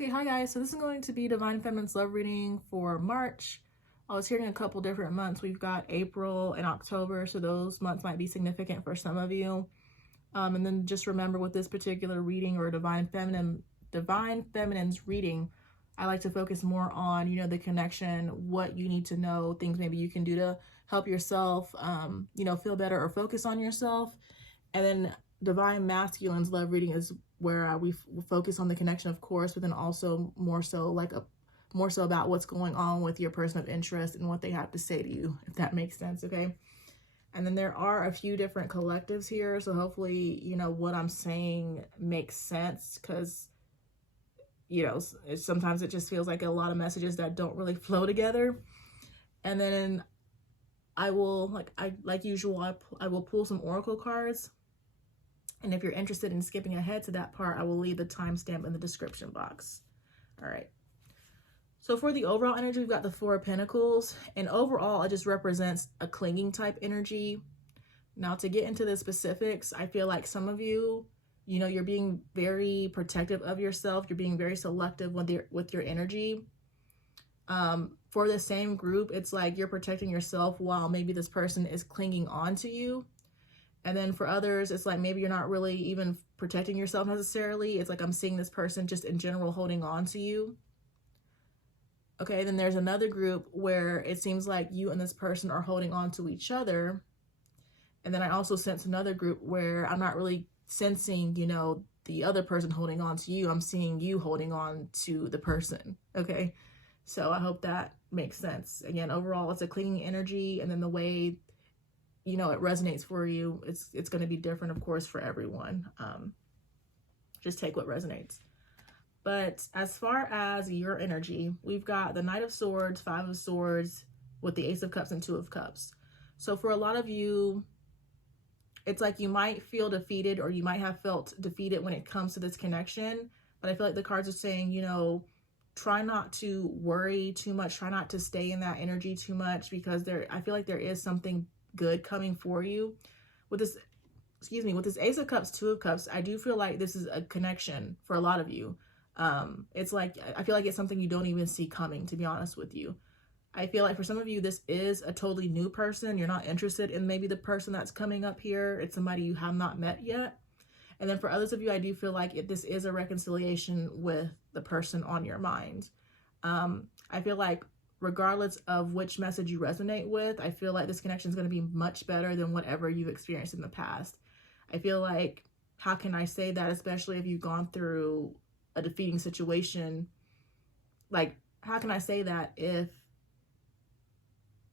Okay, hi guys. So this is going to be Divine Feminine's love reading for March. I was hearing a couple different months. We've got April and October, so those months might be significant for some of you. And then just remember with this particular reading or Divine Feminine's reading, I like to focus more on, the connection, what you need to know, things maybe you can do to help yourself, feel better or focus on yourself. And then Divine Masculine's love reading is where we focus on the connection, of course, but then also more so about what's going on with your person of interest and what they have to say to you, if that makes sense. Okay. And then there are a few different collectives here, so hopefully what I'm saying makes sense, because sometimes it just feels like a lot of messages that don't really flow together. And then I will, like usual, I will pull some oracle cards. And if you're interested in skipping ahead to that part, I will leave the timestamp in the description box. All right. So for the overall energy, we've got the Four of Pentacles. And overall, it just represents a clinging type energy. Now, to get into the specifics, I feel like some of you, you're being very protective of yourself. You're being very selective with your energy. For the same group, it's like you're protecting yourself while maybe this person is clinging on to you. And then for others, it's like maybe you're not really even protecting yourself necessarily. It's like I'm seeing this person just in general holding on to you. Okay, then there's another group where it seems like you and this person are holding on to each other. And then I also sense another group where I'm not really sensing, the other person holding on to you. I'm seeing you holding on to the person. Okay, so I hope that makes sense. Again, overall, it's a clinging energy, and then the way it resonates for you, it's going to be different, of course, for everyone. Just take what resonates. But as far as your energy, we've got the Knight of Swords, Five of Swords, with the Ace of Cups and Two of Cups. So for a lot of you, it's like you might feel defeated, or you might have felt defeated when it comes to this connection. But I feel like the cards are saying, try not to worry too much. Try not to stay in that energy too much, because I feel like there is something good coming for you with this. With this Ace of Cups, Two of Cups, I do feel like this is a connection for a lot of you. It's like, I feel like it's something you don't even see coming, to be honest with you. I feel like for some of you, this is a totally new person. You're not interested in maybe the person that's coming up here. It's somebody you have not met yet. And then for others of you, I do feel like this is a reconciliation with the person on your mind. I feel like regardless of which message you resonate with, I feel like this connection is going to be much better than whatever you've experienced in the past. I feel like, how can I say that, especially if you've gone through a defeating situation? Like, how can I say that if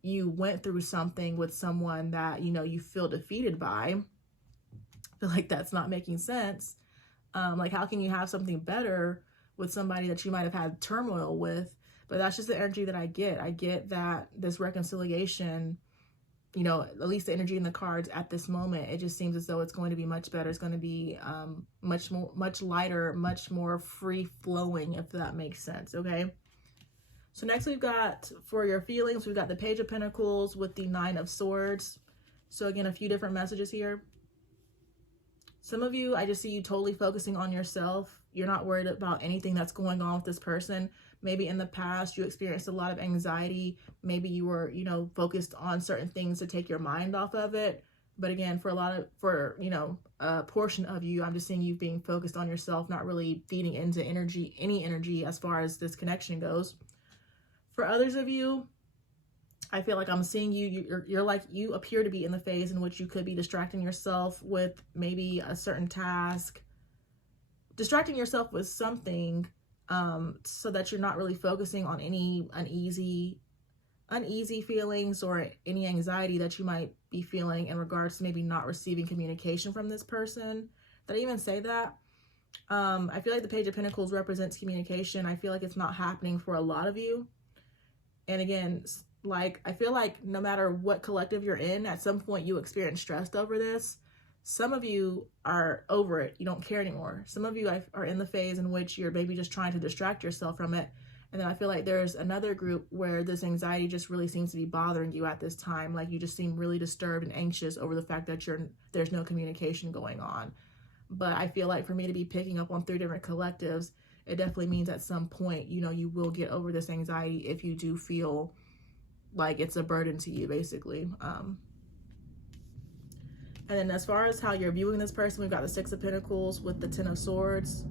you went through something with someone that, you feel defeated by? I feel like that's not making sense. Like, how can you have something better with somebody that you might have had turmoil with? But that's just the energy that I get. I get that this reconciliation, at least the energy in the cards at this moment, it just seems as though it's going to be much better. It's going to be much lighter, much more free flowing, if that makes sense. Okay. So next we've got, for your feelings, we've got the Page of Pentacles with the Nine of Swords. So again, a few different messages here. Some of you, I just see you totally focusing on yourself. You're not worried about anything that's going on with this person. Maybe in the past you experienced a lot of anxiety. Maybe you were, focused on certain things to take your mind off of it. But again, for a portion of you, I'm just seeing you being focused on yourself, not really feeding into any energy as far as this connection goes. For others of you, I feel like I'm seeing you're like, you appear to be in the phase in which you could be distracting yourself with maybe a certain task, distracting yourself with something, so that you're not really focusing on any uneasy feelings or any anxiety that you might be feeling in regards to maybe not receiving communication from this person. Did I even say that? I feel like the Page of Pentacles represents communication. I feel like it's not happening for a lot of you. And again, like, I feel like no matter what collective you're in, at some point you experience stress over this. Some of you are over it. You don't care anymore. Some of you are in the phase in which you're maybe just trying to distract yourself from it. And then I feel like there's another group where this anxiety just really seems to be bothering you at this time. Like, you just seem really disturbed and anxious over the fact that there's no communication going on. But I feel like for me to be picking up on 3 different collectives, it definitely means at some point, you know, you will get over this anxiety if you do feel like it's a burden to you, basically. And then as far as how you're viewing this person, we've got the Six of Pentacles with the Ten of Swords.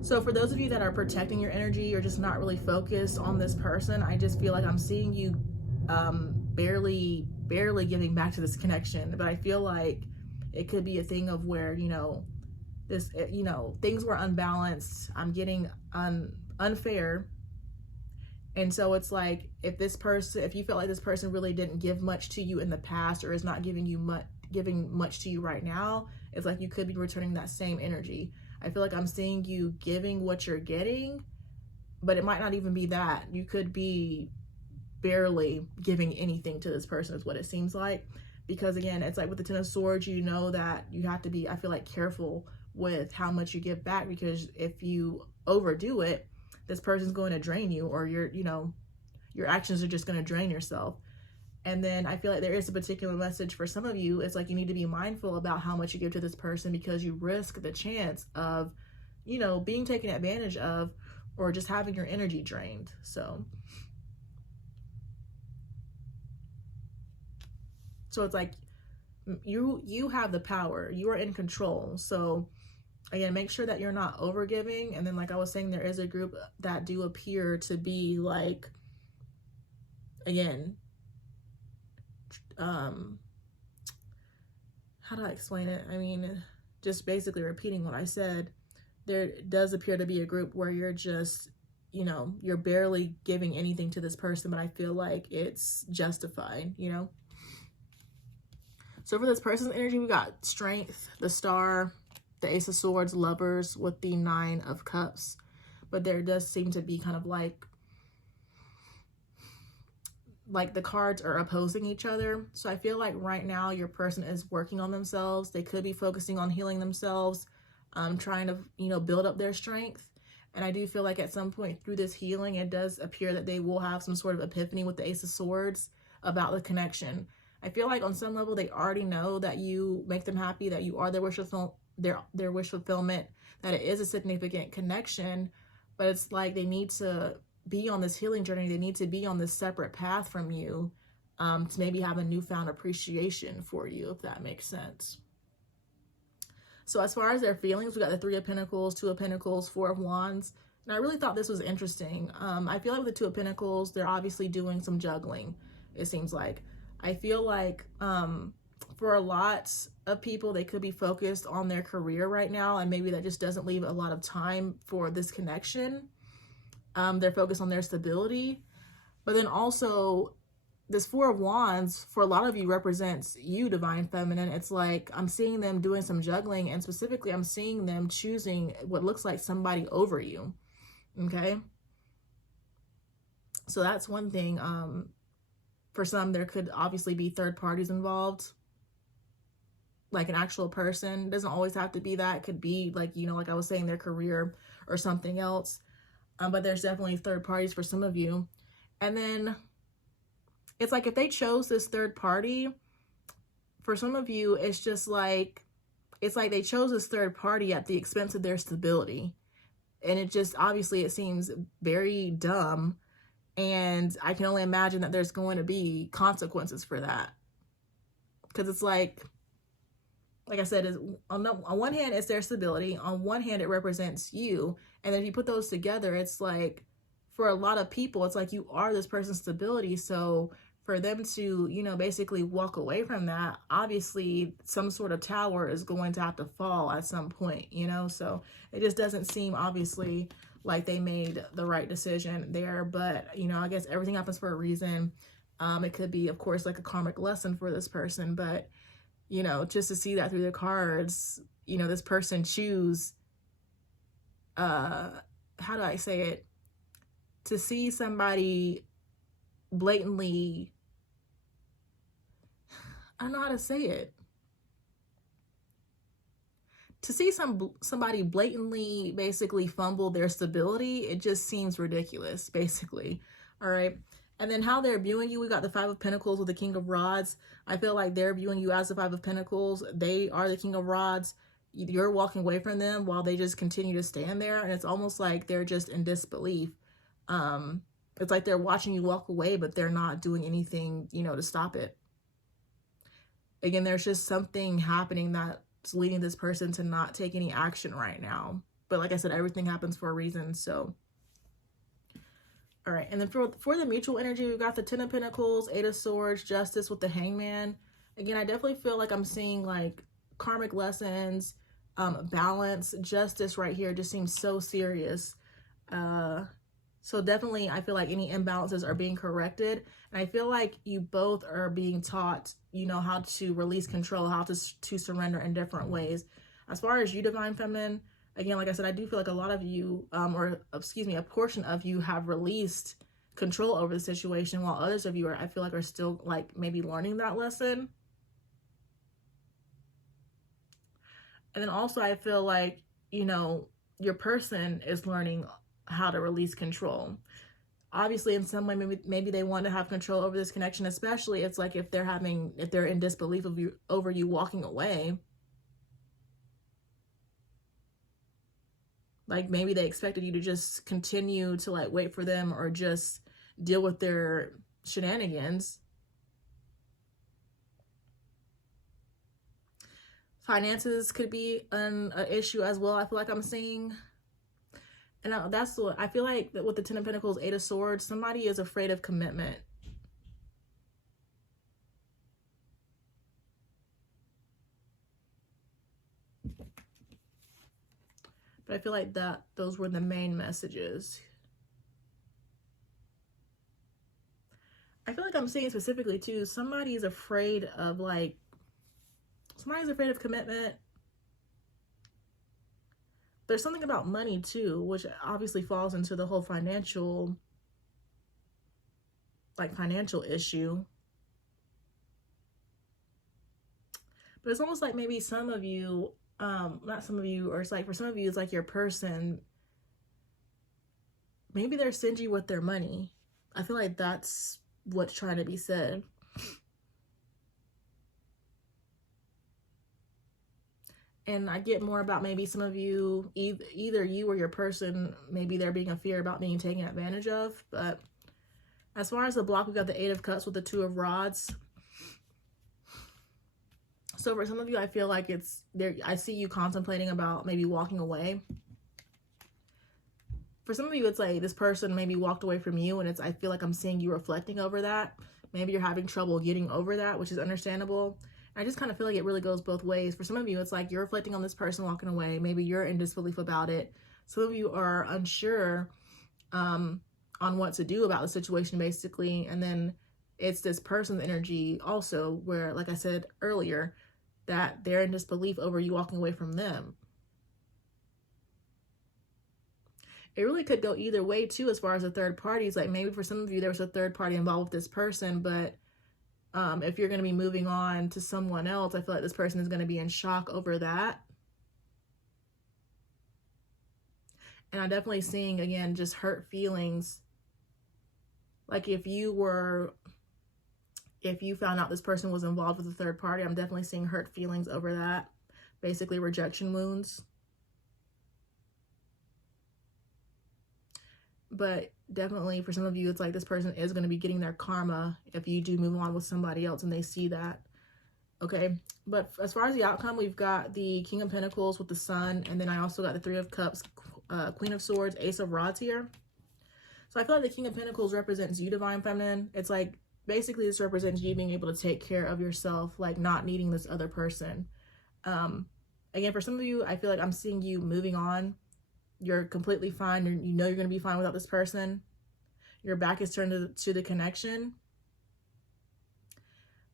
So for those of you that are protecting your energy, you're just not really focused on this person. I just feel like I'm seeing you barely giving back to this connection. But I feel like it could be a thing of where, you know, this, you know, things were unbalanced. I'm getting unfair. And so it's like, if you felt like this person really didn't give much to you in the past, or is not giving much to you right now, it's like you could be returning that same energy. I feel like I'm seeing you giving what you're getting, but it might not even be that. You could be barely giving anything to this person, is what it seems like. Because again, it's like with the Ten of Swords, you know that you have to be, I feel like, careful with how much you give back, because if you overdo it, this person's going to drain you, or your actions are just going to drain yourself. And then I feel like there is a particular message for some of you. It's like you need to be mindful about how much you give to this person, because you risk the chance of, you know, being taken advantage of, or just having your energy drained. So it's like you have the power. You are in control. So again, make sure that you're not over giving. And then, like I was saying, there is a group that do appear to be like, again, how do I explain it? I mean, just basically repeating what I said. There does appear to be a group where you're just, you know, you're barely giving anything to this person, but I feel like it's justified, you know? So for this person's energy, we got Strength, the Star, the Ace of Swords, Lovers with the Nine of Cups. But there does seem to be kind of like the cards are opposing each other. So I feel like right now your person is working on themselves. They could be focusing on healing themselves, trying to, you know, build up their strength. And I do feel like at some point through this healing, it does appear that they will have some sort of epiphany with the Ace of Swords about the connection. I feel like on some level they already know that you make them happy, that you are their wish fulfillment, that it is a significant connection, but it's like they need to be on this healing journey. They need to be on this separate path from you, to maybe have a newfound appreciation for you, if that makes sense. So as far as their feelings, we got the Three of Pentacles, Two of Pentacles, Four of Wands. And I really thought this was interesting. I feel like with the Two of Pentacles, they're obviously doing some juggling, it seems like. I feel like for a lot of people, they could be focused on their career right now, and maybe that just doesn't leave a lot of time for this connection. They're focused on their stability. But then also, this Four of Wands, for a lot of you, represents you, Divine Feminine. It's like I'm seeing them doing some juggling, and specifically I'm seeing them choosing what looks like somebody over you. Okay? So that's one thing. For some, there could obviously be third parties involved, like an actual person. It doesn't always have to be that. It could be like, you know, like I was saying, their career or something else. But there's definitely third parties for some of you. And then it's like if they chose this third party, for some of you, it's just like, it's like they chose this third party at the expense of their stability. And it just, obviously, it seems very dumb. And I can only imagine that there's going to be consequences for that. Because it's like I said, on one hand, it's their stability. On one hand, it represents you. And then if you put those together, it's like, for a lot of people, it's like you are this person's stability. So for them to, you know, basically walk away from that, obviously some sort of tower is going to have to fall at some point, you know? So it just doesn't seem, obviously, like they made the right decision there. But, you know, I guess everything happens for a reason. It could be, of course, like a karmic lesson for this person. But, you know, just to see that through the cards, you know, this person choose, how do I say it? To see somebody blatantly, I don't know how to say it. To see somebody blatantly basically fumble their stability, it just seems ridiculous, basically. All right. And then how they're viewing you, we got the Five of Pentacles with the King of Rods. I feel like they're viewing you as the Five of Pentacles. They are the King of Rods. you're walking away from them while they just continue to stand there, and it's almost like they're just in disbelief. It's like they're watching you walk away, but they're not doing anything, you know, to stop it. Again, there's just something happening that's leading this person to not take any action right now. But like I said, everything happens for a reason. So, all right. And then for the mutual energy, we've got the Ten of Pentacles, Eight of Swords, Justice with the Hangman. Again, I definitely feel like I'm seeing like karmic lessons, balance. Justice right here just seems so serious. So definitely, I feel like any imbalances are being corrected. And I feel like you both are being taught, you know, how to release control, how to surrender in different ways. As far as you, Divine Feminine, again, like I said, I do feel like a lot of you, or excuse me, a portion of you have released control over the situation, while others of you are, I feel like, are still like maybe learning that lesson. And then also I feel like, you know, your person is learning how to release control. Obviously, in some way, maybe they want to have control over this connection, especially it's like if they're in disbelief of you over you walking away. Like maybe they expected you to just continue to like wait for them or just deal with their shenanigans. Finances could be an issue as well, I feel like I'm seeing. And that's what I feel like, that with the Ten of Pentacles, Eight of Swords, somebody is afraid of commitment. But I feel like those were the main messages. I feel like I'm seeing specifically too, somebody's afraid of commitment. There's something about money too, which obviously falls into the whole financial issue. But it's almost like maybe some of you, not some of you, or it's like for some of you, it's like your person, maybe they're stingy with their money. I feel like that's what's trying to be said. And I get more about maybe some of you, either you or your person, maybe there being a fear about being taken advantage of. But as far as the block, we've got the Eight of Cups with the Two of Rods. So for some of you, I feel like it's there. I see you contemplating about maybe walking away. For some of you, it's like this person maybe walked away from you, and I feel like I'm seeing you reflecting over that. Maybe you're having trouble getting over that, which is understandable. I just kind of feel like it really goes both ways. For some of you, it's like you're reflecting on this person walking away. Maybe you're in disbelief about it. Some of you are unsure on what to do about the situation, basically. And then it's this person's energy also where, like I said earlier, that they're in disbelief over you walking away from them. It really could go either way too, as far as the third parties. Like maybe for some of you, there was a third party involved with this person, but if you're going to be moving on to someone else, I feel like this person is going to be in shock over that. And I'm definitely seeing, again, just hurt feelings. Like if you found out this person was involved with a third party, I'm definitely seeing hurt feelings over that. Basically rejection wounds. But definitely for some of you, it's like this person is going to be getting their karma if you do move on with somebody else and they see that. Okay, but as far as the outcome, we've got the King of Pentacles with the Sun, and then I also got the Three of Cups, Queen of Swords, Ace of Rods here. So I feel like the King of Pentacles represents you, Divine Feminine. It's like basically this represents you being able to take care of yourself, like not needing this other person. Again, for some of you, I feel like I'm seeing you moving on. You're completely fine. You know you're going to be fine without this person. Your back is turned to the connection.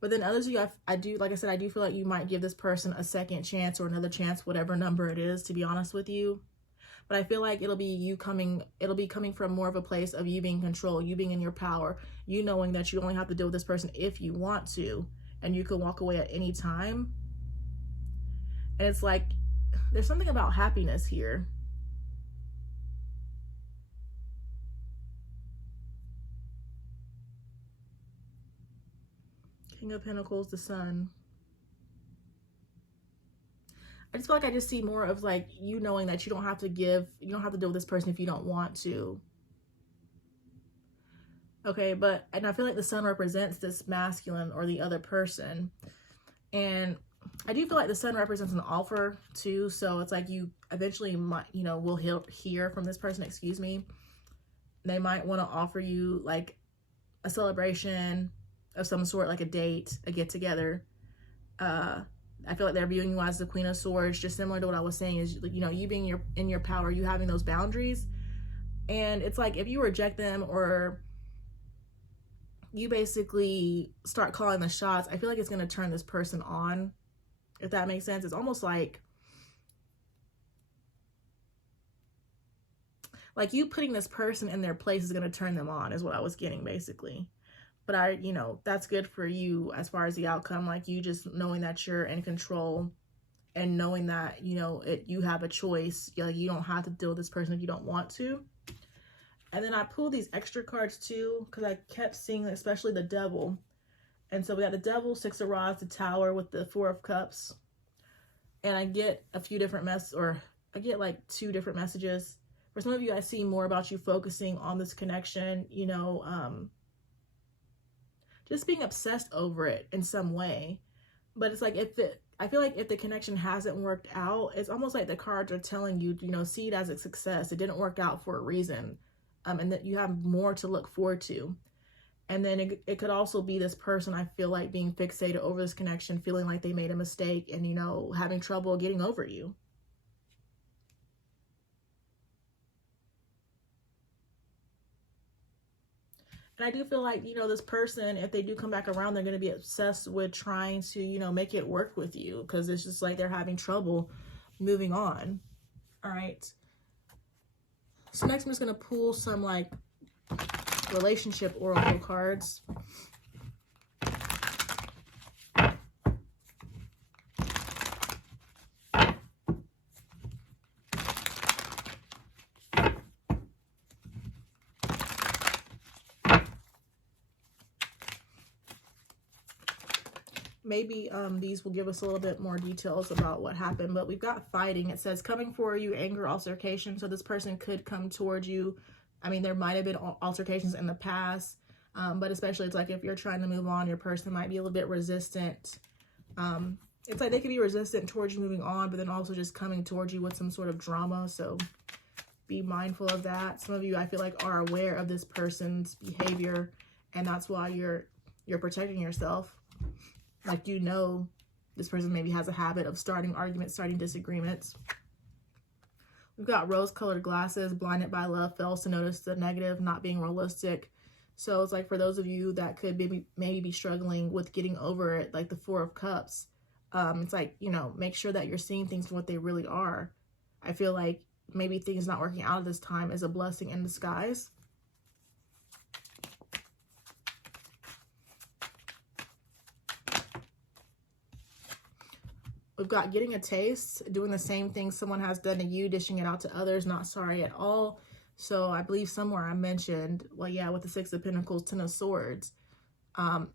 But then others of you, I do feel like you might give this person a second chance or another chance, whatever number it is, to be honest with you. But I feel like it'll be coming from more of a place of you being in control, you being in your power, you knowing that you only have to deal with this person if you want to, and you can walk away at any time. And it's like, there's something about happiness here. King of Pentacles, the Sun. I just feel like I just see more of like you knowing that you don't have to deal with this person if you don't want to. Okay, and I feel like the sun represents this masculine or the other person. And I do feel like the sun represents an offer too. So it's like you eventually might, will hear from this person, excuse me. They might want to offer you like a celebration of some sort, like a date, a get together. I feel like they're viewing you as the Queen of Swords, just similar to what I was saying is, you being in your power, you having those boundaries. And it's like, if you reject them or you basically start calling the shots, I feel like it's going to turn this person on, if that makes sense. It's almost like you putting this person in their place is going to turn them on, is what I was getting basically. But that's good for you as far as the outcome, like you just knowing that you're in control and knowing that, you have a choice. Like you don't have to deal with this person if you don't want to. And then I pulled these extra cards too, because I kept seeing, especially the Devil. And so we got the Devil, Six of Rods, the Tower with the Four of Cups. And I get a few different I get like 2 different messages. For some of you, I see more about you focusing on this connection, just being obsessed over it in some way. But it's like, I feel like if the connection hasn't worked out, it's almost like the cards are telling you, see it as a success. It didn't work out for a reason. And that you have more to look forward to. And then it could also be this person, I feel like, being fixated over this connection, feeling like they made a mistake and, having trouble getting over you. And I do feel like, this person, if they do come back around, they're going to be obsessed with trying to, make it work with you, because it's just like they're having trouble moving on. All right. So next I'm just going to pull some like relationship oracle cards. Maybe these will give us a little bit more details about what happened, but we've got fighting. It says coming for you, anger, altercation. So this person could come towards you. I mean, there might have been altercations in the past, but especially it's like if you're trying to move on, your person might be a little bit resistant. It's like they could be resistant towards you moving on, but then also just coming towards you with some sort of drama. So be mindful of that. Some of you, I feel like, are aware of this person's behavior, and that's why you're protecting yourself. Like, this person maybe has a habit of starting arguments, starting disagreements. We've got rose-colored glasses, blinded by love, fails to notice the negative, not being realistic. So it's like for those of you that could maybe be struggling with getting over it, like the Four of Cups, it's like, make sure that you're seeing things for what they really are. I feel like maybe things not working out at this time is a blessing in disguise. We've got getting a taste, doing the same thing someone has done to you, dishing it out to others, not sorry at all. So I believe somewhere I mentioned, well, yeah, with the Six of Pentacles, Ten of Swords.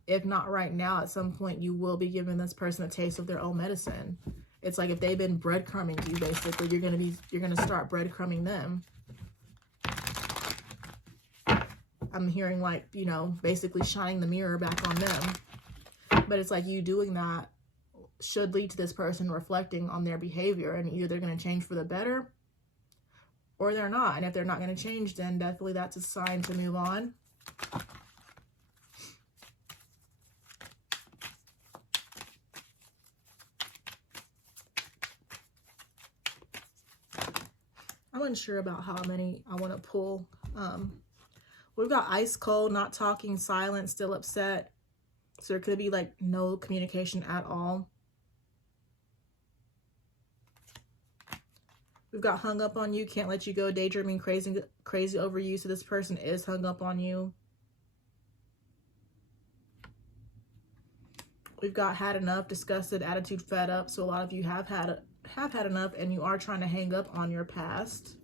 If not right now, at some point you will be giving this person a taste of their own medicine. It's like if they've been breadcrumbing you, basically, you're gonna start breadcrumbing them. I'm hearing like, basically shining the mirror back on them. But it's like you doing that should lead to this person reflecting on their behavior, and either they're going to change for the better or they're not. And if they're not going to change, then definitely that's a sign to move on. I'm unsure about how many I want to pull. We've got ice cold, not talking, silent, still upset. So there could be like no communication at all. We've got hung up on you, can't let you go, daydreaming, crazy over you. So this person is hung up on you. We've got had enough, disgusted, attitude, fed up. So a lot of you have had enough, and you are trying to hang up on your past.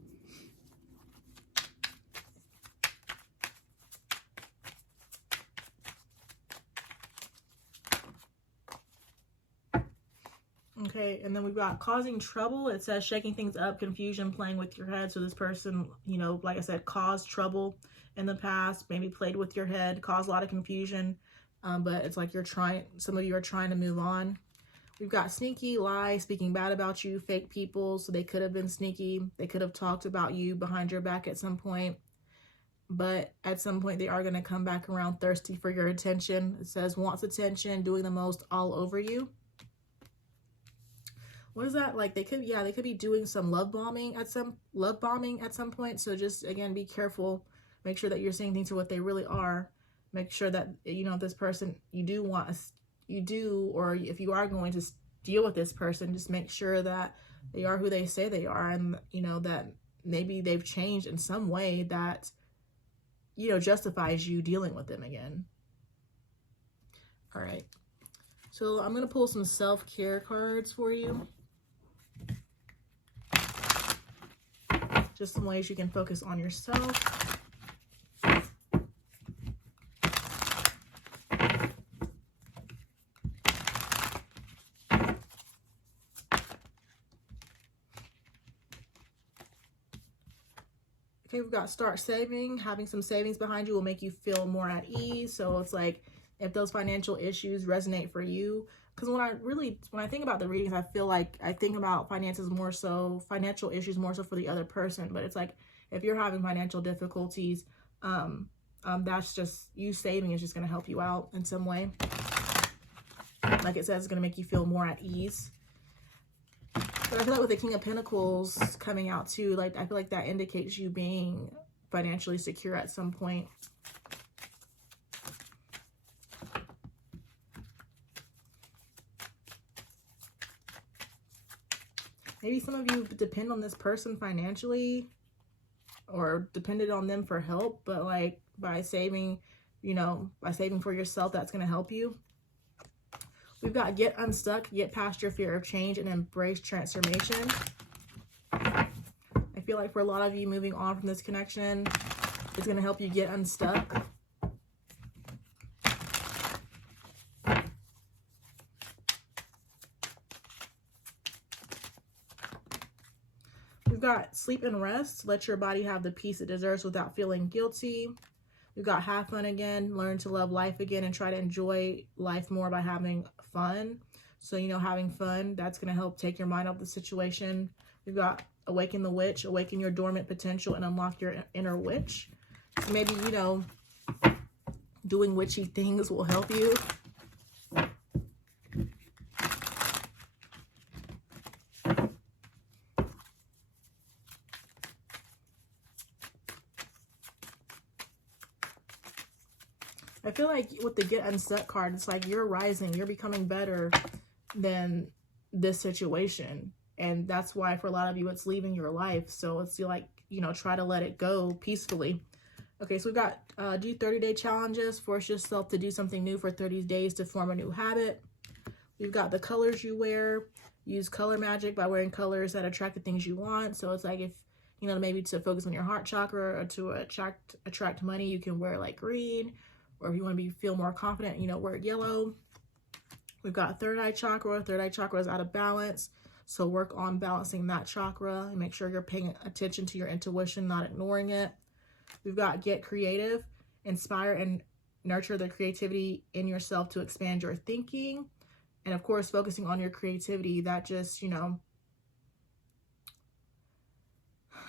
Okay, and then we've got causing trouble. It says shaking things up, confusion, playing with your head. So this person, you know, like I said, caused trouble in the past, maybe played with your head, caused a lot of confusion. But it's like some of you are trying to move on. We've got sneaky, lie, speaking bad about you, fake people. So they could have been sneaky. They could have talked about you behind your back at some point. But at some point they are going to come back around thirsty for your attention. It says wants attention, doing the most all over you. What is that? Like they could be doing some love bombing at some point. So just, again, be careful. Make sure that you're seeing things for what they really are. Make sure that, you know, this person or if you are going to deal with this person, just make sure that they are who they say they are, and, you know, that maybe they've changed in some way that, you know, justifies you dealing with them again. All right. So I'm going to pull some self-care cards for you. Just some ways you can focus on yourself. Okay, we've got start saving. Having some savings behind you will make you feel more at ease. So it's like, if those financial issues resonate for you, because when I think about the readings, I feel like I think about financial issues more so for the other person. But it's like, if you're having financial difficulties, that's just, you saving is just going to help you out in some way. Like it says, it's going to make you feel more at ease. But I feel like with the King of Pentacles coming out too, like I feel like that indicates you being financially secure at some point. Maybe some of you depend on this person financially or depended on them for help, but like by saving, you know, by saving for yourself, that's going to help you. We've got get unstuck, get past your fear of change, and embrace transformation. I feel like for a lot of you, moving on from this connection is going to help you get unstuck. We've got sleep and rest. Let your body have the peace it deserves without feeling guilty. We've got have fun again. Learn to love life again and try to enjoy life more by having fun. So, you know, having fun, that's going to help take your mind off the situation. We've got awaken the witch. Awaken your dormant potential and unlock your inner witch. So maybe, you know, doing witchy things will help you. I feel like with the get unstuck card, it's like you're rising, you're becoming better than this situation. And that's why for a lot of you, it's leaving your life. So it's like, you know, try to let it go peacefully. Okay, so we've got do 30-day challenges. Force yourself to do something new for 30 days to form a new habit. We've got the colors you wear. Use color magic by wearing colors that attract the things you want. So it's like, if, you know, maybe to focus on your heart chakra or to attract money, you can wear like green. Or if you want to feel more confident, you know, wear yellow. We've got third eye chakra. Third eye chakra is out of balance. So work on balancing that chakra and make sure you're paying attention to your intuition, not ignoring it. We've got get creative. Inspire and nurture the creativity in yourself to expand your thinking. And of course, focusing on your creativity, that just, you know,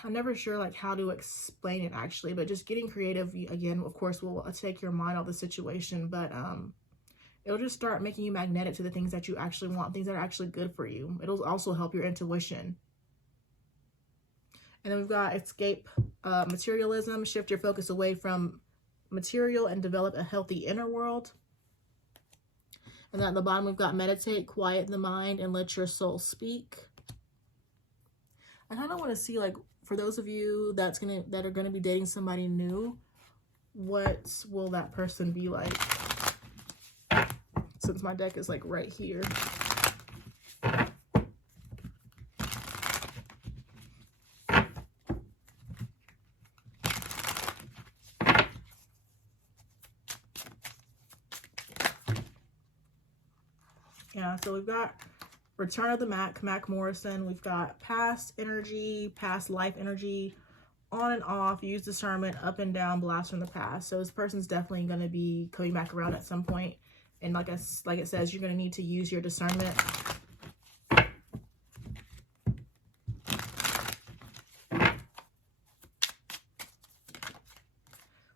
I'm never sure like how to explain it actually, but just getting creative, again, of course, will take your mind off the situation, but it'll just start making you magnetic to the things that you actually want, things that are actually good for you. It'll also help your intuition. And then we've got escape materialism, shift your focus away from material and develop a healthy inner world. And then at the bottom, we've got meditate, quiet the mind, and let your soul speak. I kind of want to see, like, for those of you that are gonna be dating somebody new, what will that person be like? Since my deck is like right here. Yeah, so we've got Return of the Mac Morrison. We've got past energy, past life energy, on and off, use discernment, up and down, blast from the past. So this person's definitely going to be coming back around at some point. And like it says, you're going to need to use your discernment.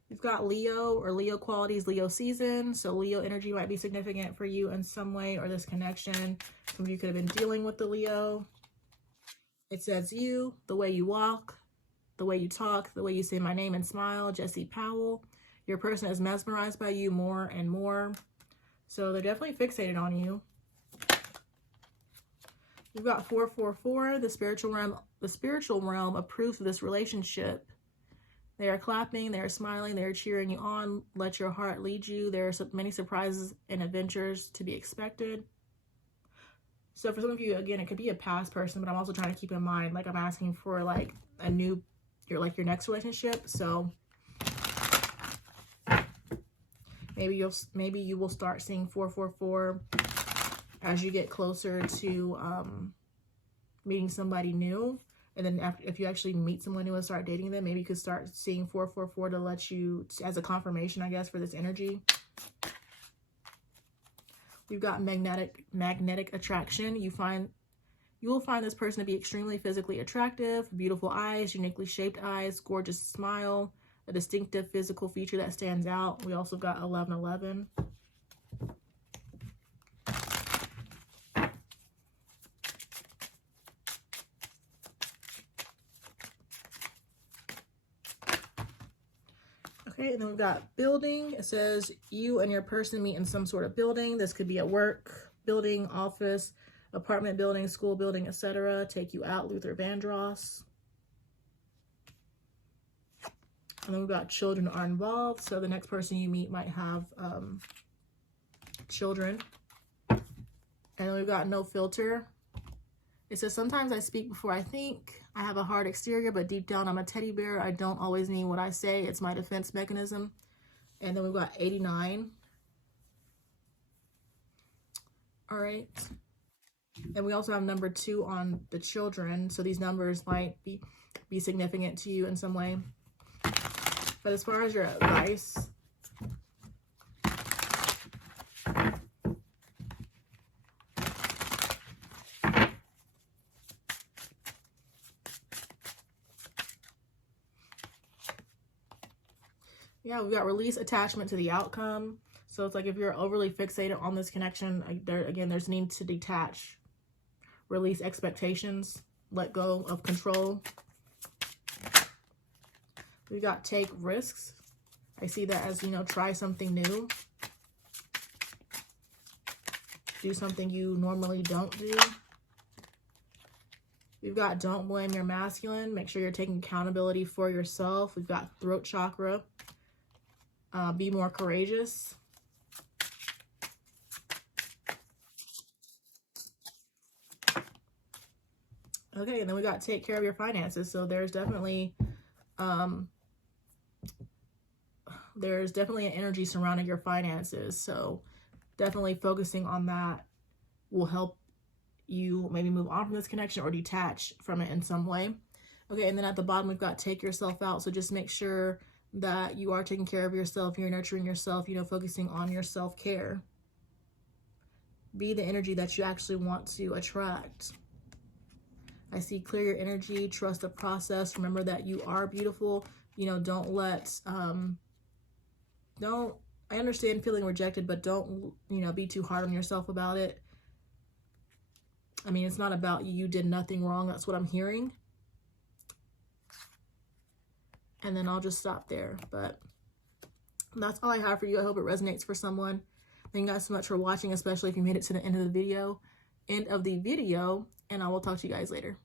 We've got Leo or Leo qualities, Leo season. So Leo energy might be significant for you in some way, or this connection. Some of you could have been dealing with the Leo. It says you, the way you walk, the way you talk, the way you say my name and smile, Jesse Powell. Your person is mesmerized by you more and more. So they're definitely fixated on you. We've got 444, the spiritual realm. The spiritual realm approves of this relationship. They are clapping, they are smiling, they are cheering you on. Let your heart lead you. There are many surprises and adventures to be expected. So for some of you, again, it could be a past person, but I'm also trying to keep in mind, like I'm asking for like a new, your next relationship. So maybe you will start seeing 444 as you get closer to meeting somebody new. And then if you actually meet someone new and start dating them, maybe you could start seeing 444 to let you, as a confirmation, I guess, for this energy. We've got magnetic attraction. You will find this person to be extremely physically attractive, beautiful eyes, uniquely shaped eyes, gorgeous smile, a distinctive physical feature that stands out. We also got 1111. Okay, and then we've got building. It says you and your person meet in some sort of building. This could be a work building, office, apartment building, school building, etc. Take you out, Luther Vandross. And then we've got children are involved. So the next person you meet might have children. And then we've got no filter. It says, sometimes I speak before I think. I have a hard exterior, but deep down I'm a teddy bear. I don't always mean what I say. It's my defense mechanism. And then we've got 89. All right. And we also have number 2 on the children. So these numbers might be significant to you in some way. But as far as your advice, yeah, we've got release attachment to the outcome. So it's like if you're overly fixated on this connection, there's need to detach, release expectations, let go of control. We got take risks. I see that as, try something new. Do something you normally don't do. We've got don't blame your masculine. Make sure you're taking accountability for yourself. We've got throat chakra. Be more courageous. Okay, and then we got take care of your finances. So there's definitely an energy surrounding your finances. So definitely focusing on that will help you maybe move on from this connection or detach from it in some way. Okay, and then at the bottom we've got take yourself out. So just make sure that you are taking care of yourself, you're nurturing yourself, focusing on your self-care. Be the energy that you actually want to attract. I see clear your energy, trust the process. Remember that you are beautiful. Don't let, I understand feeling rejected, but don't, be too hard on yourself about it. I mean, it's not about you. You did nothing wrong. That's what I'm hearing. And then I'll just stop there. But that's all I have for you. I hope it resonates for someone. Thank you guys so much for watching, especially if you made it to the end of the video. And I will talk to you guys later.